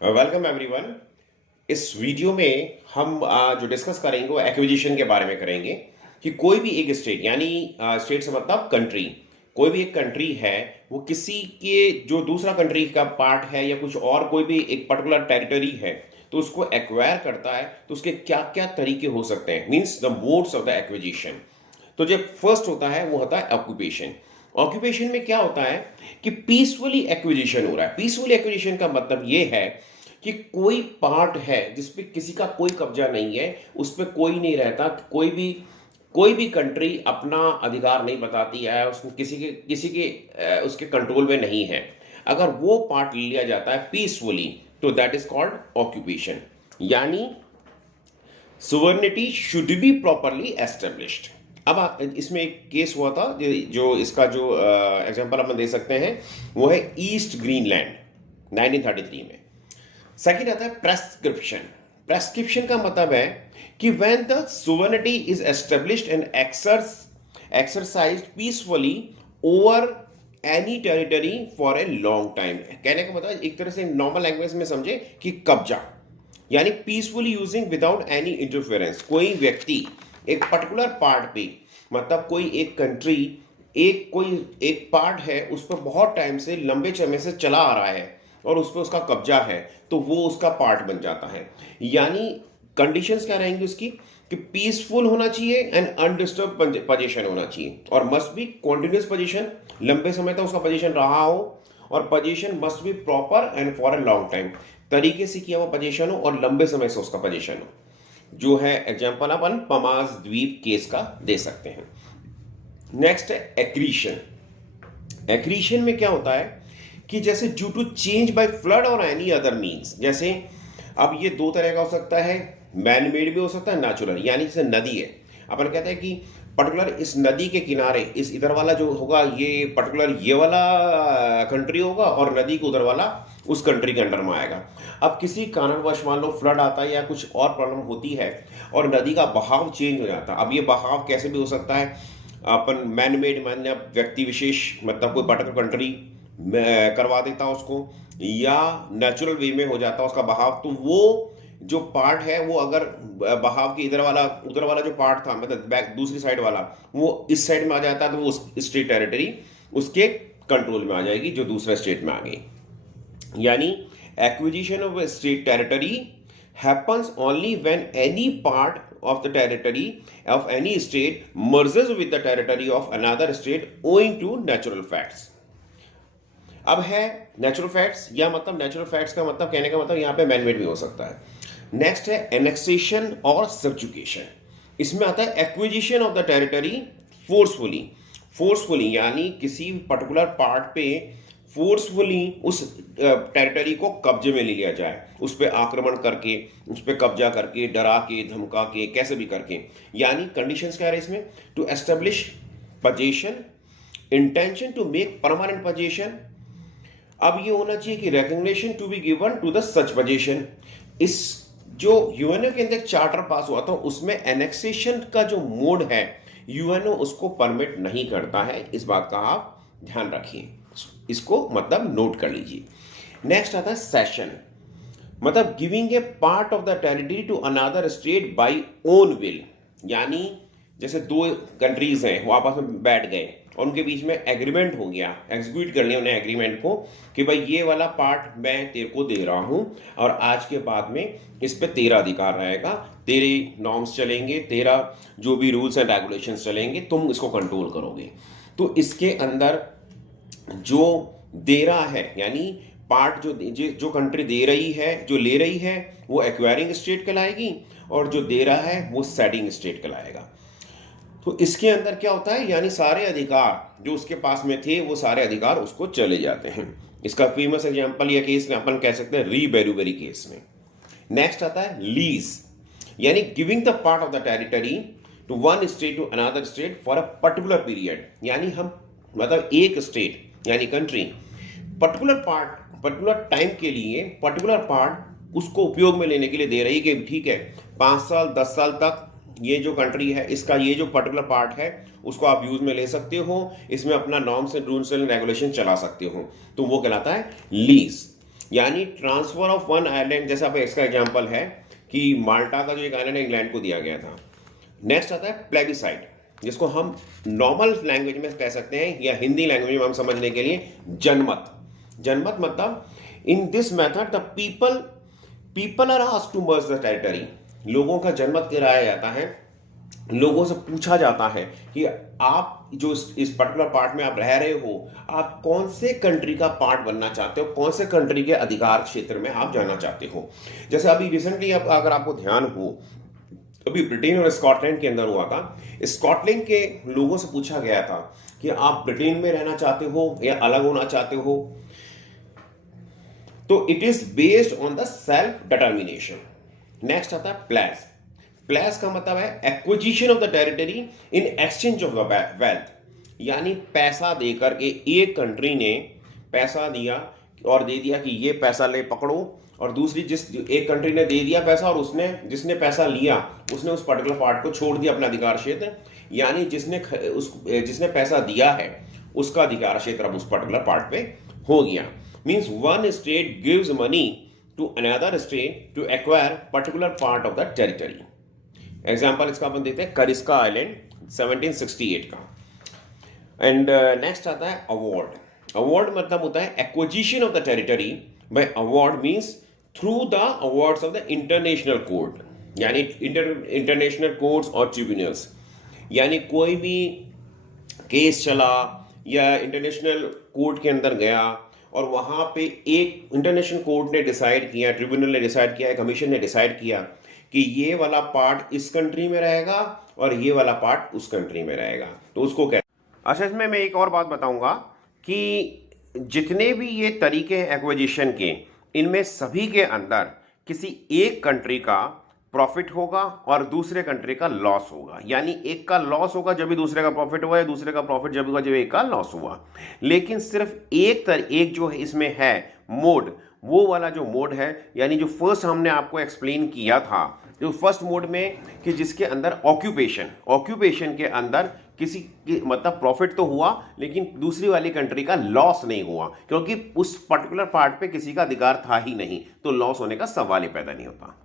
Welcome everyone. इस video में हम जो डिस्कस करेंगे वो एक्विजिशन के बारे में करेंगे कि कोई भी एक स्टेट यानी स्टेट से मतलब कंट्री, कोई भी एक कंट्री है वो किसी के जो दूसरा कंट्री का पार्ट है या कुछ और कोई भी एक पर्टिकुलर टेरिटरी है तो उसको एक्वायर करता है तो उसके क्या क्या तरीके हो सकते हैं, means the modes of the acquisition. तो जो फर्स्ट होता है वो होता है ऑक्यूपेशन। ऑक्यूपेशन में क्या होता है कि पीसफुली एक्विजिशन हो रहा है। पीसफुली एक्विजिशन का मतलब ये है कि कोई पार्ट है जिसपे किसी का कोई कब्जा नहीं है, उस पर कोई नहीं रहता, कोई भी कंट्री अपना अधिकार नहीं बताती है, उसको किसी के उसके कंट्रोल में नहीं है। अगर वो पार्ट लिया जाता है पीसफुली तो दैट इज कॉल्ड ऑक्यूपेशन, यानी sovereignty should be properly established. अब इसमें एक केस हुआ था जो इसका जो एग्जांपल अपन दे सकते हैं वो है ईस्ट ग्रीनलैंड 1933 में। सेकंड आता है प्रेस्क्रिप्शन। प्रेस्क्रिप्शन का मतलब है कि when the sovereignty is established and exercised peacefully over any territory for a long time. कहने का मतलब एक तरह से नॉर्मल लैंग्वेज में समझे कि कब्जा, यानी peacefully using without any interference. कोई व्यक्ति एक पर्टिकुलर पार्ट पे, मतलब कोई एक कंट्री कोई एक पार्ट है उस पर बहुत टाइम से लंबे समय से चला आ रहा है और उस पर उसका कब्जा है तो वो उसका पार्ट बन जाता है। यानी कंडीशंस क्या रहेंगी उसकी कि पीसफुल होना चाहिए एंड अनडिस्टर्ब पोजीशन होना चाहिए और मस्ट बी कॉन्टिन्यूस पोजीशन, लंबे समय तक उसका पोजीशन रहा हो, और position must be proper and for a long time, तरीके से किया हुआ पोजीशन हो और लंबे समय से उसका पोजीशन हो। जो है एग्जांपल अपन पमास द्वीप केस का दे सकते हैं। नेक्स्ट है एक्रीशन। एक्रीशन में क्या होता है कि जैसे due to change by flood और एनी अदर मीन्स, जैसे अब ये दो तरह का हो सकता है, मैन मेड भी हो सकता है, नेचुरल। यानी जैसे नदी है, अपन कहते हैं कि पर्टिकुलर इस नदी के किनारे इस इधर वाला जो होगा ये पर्टिकुलर ये वाला कंट्री होगा और नदी के उधर वाला उस कंट्री के अंडर में आएगा। अब किसी कारणवश मान लो फ्लड आता है या कुछ और प्रॉब्लम होती है और नदी का बहाव चेंज हो जाता है। अब ये बहाव कैसे भी हो सकता है, अपन मैन मेड मान लिया व्यक्ति विशेष, मतलब कोई पर्टिकुलर कंट्री करवा देता उसको, या नेचुरल वे में हो जाता है उसका बहाव। तो वो जो पार्ट है वो अगर बहाव के इधर वाला उधर वाला जो पार्ट था, मतलब बैक दूसरी साइड वाला, वो इस साइड में आ जाता है तो वो स्टेट टेरिटरी उसके कंट्रोल में आ जाएगी जो दूसरा स्टेट में आ गई। यानी acquisition of state territory happens only when any part of the territory of any state merges with the territory of another state owing to natural facts। अब है नेचुरल फैक्ट्स, या मतलब नेचुरल फैक्ट्स का मतलब कहने का मतलब यहाँ पे मैनमेड भी हो सकता है। नेक्स्ट है एनेक्सेशन और सब्जुकेशन। इसमें आता है acquisition of the territory forcefully यानी किसी पर्टिकुलर पार्ट पे फोर्सफुली उस टेरिटरी को कब्जे में ले लिया जाए, उस पर आक्रमण करके, उस पर कब्जा करके, डरा के, धमका के, कैसे भी करके। यानी कंडीशंस क्या है इसमें, to establish position, intention to make permanent position. अब ये होना चाहिए कि recognition to be given to the such position. इस जो यूएनओ के अंदर चार्टर पास हुआ था उसमें एनेक्सेशन का जो मोड है यूएनओ उसको परमिट नहीं करता है। इस बात का आप ध्यान रखिए, इसको मतलब नोट कर लीजिए। नेक्स्ट आता है सेशन, मतलब giving a part of the territory to another state by own will. यानी जैसे दो कंट्रीज हैं वो आपस में बैठ गए और उनके बीच में एग्रीमेंट हो गया, एग्जीक्यूट कर लिया उन्हें एग्रीमेंट को कि भाई ये वाला पार्ट मैं तेरे को दे रहा हूं और आज के बाद में इस पे तेरा अधिकार रहेगा, तेरे नॉर्म्स चलेंगे, तेरा जो भी रूल्स एंड रेगुलेशंस चलेंगे, तुम इसको कंट्रोल करोगे। तो इसके अंदर जो दे रहा है यानी पार्ट जो कंट्री दे रही है, जो ले रही है, वो एक्वायरिंग स्टेट कहलाएगी और जो दे रहा है वो सेटिंग स्टेट कहलाएगा। तो इसके अंदर क्या होता है, यानी सारे अधिकार जो उसके पास में थे वो सारे अधिकार उसको चले जाते हैं। इसका फेमस एग्जांपल या केस में अपन कह सकते हैं री बेरूबेरी केस में। नेक्स्ट आता है लीज, यानी giving the part of the territory to one state to another state for a particular period. यानी हम मतलब एक स्टेट यानी कंट्री पर्टिकुलर टाइम के लिए पर्टिकुलर पार्ट उसको उपयोग में लेने के लिए दे रही है कि ठीक है 5 साल 10 साल तक ये जो कंट्री है इसका ये जो पर्टिकुलर पार्ट है उसको आप यूज में ले सकते हो, इसमें अपना norms and rules and regulation चला सकते हो, तो वो कहलाता है लीज। यानी ट्रांसफर ऑफ वन आइलैंड, जैसा आप इसका एग्जांपल है कि माल्टा का जो एक आइलैंड इंग्लैंड को दिया गया था। नेक्स्ट आता है प्लेबिसाइड, जिसको हम नॉर्मल लैंग्वेज में कह सकते हैं या हिंदी लैंग्वेज में हम समझने के लिए जनमत। जनमत मतलब in this method the people are asked to merge the territory. लोगों का जनमत कराया जाता है, लोगों से पूछा जाता है कि आप जो इस पर्टिकुलर पार्ट में आप रह रहे हो, आप कौन से कंट्री का पार्ट बनना चाहते हो, कौन से कंट्री के अधिकार क्षेत्र में आप जाना चाहते हो। जैसे अभी रिसेंटली अगर आपको ध्यान हो, अभी ब्रिटेन और स्कॉटलैंड के अंदर हुआ था। स्कॉटलैंड के लोगों से पूछा गया था कि आप ब्रिटेन में रहना चाहते हो या अलग होना चाहते हो। तो it is based on the self determination. Next आता है प्लेस। प्लेस का मतलब है acquisition of the territory in exchange of the wealth, यानी पैसा देकर के एक कंट्री ने पैसा दिया और दे दिया कि ये पैसा ले पकड़ो, और दूसरी एक कंट्री ने दे दिया पैसा और जिसने पैसा लिया उसने उस पर्टिकुलर पार्ट को छोड़ दिया अपना अधिकार क्षेत्र, यानी जिसने पैसा दिया है उसका अधिकार क्षेत्र अब उस पर्टिकुलर पार्ट पे हो गया। Means one state gives money to another state to acquire particular part of the territory. Example इसका अपन देते हैं करिस्का आइलैंड 1768 का। एंड नेक्स्ट आता है अवॉर्ड। अवॉर्ड मतलब होता है acquisition of the territory by award, means through the awards of the international court, यानी इंटरनेशनल कोर्ट्स और ट्रिब्यूनल्स। यानी कोई भी केस चला या इंटरनेशनल कोर्ट के अंदर गया और वहाँ पे एक इंटरनेशनल कोर्ट ने डिसाइड किया, ट्रिब्यूनल ने डिसाइड किया, कमीशन ने डिसाइड किया कि ये वाला पार्ट इस कंट्री में रहेगा और ये वाला पार्ट उस कंट्री में रहेगा, तो उसको क्या। अच्छा, इसमें मैं एक और बात बताऊंगा कि जितने भी ये तरीके हैं एक्विजिशन के, इनमें सभी के अंदर किसी एक कंट्री का प्रॉफिट होगा और दूसरे कंट्री का लॉस होगा। यानी एक का लॉस होगा जब भी दूसरे का प्रॉफिट हुआ, या दूसरे का प्रॉफिट जब होगा जब एक का लॉस हुआ। लेकिन सिर्फ एक जो इसमें है मोड, वो वाला जो मोड है, यानी जो फर्स्ट हमने आपको एक्सप्लेन किया था, जो फर्स्ट मोड में कि जिसके अंदर ऑक्यूपेशन के अंदर किसी मतलब प्रॉफिट तो हुआ लेकिन दूसरी वाली कंट्री का लॉस नहीं हुआ, क्योंकि उस पर्टिकुलर पार्ट पे किसी का अधिकार था ही नहीं, तो लॉस होने का सवाल ही पैदा नहीं होता।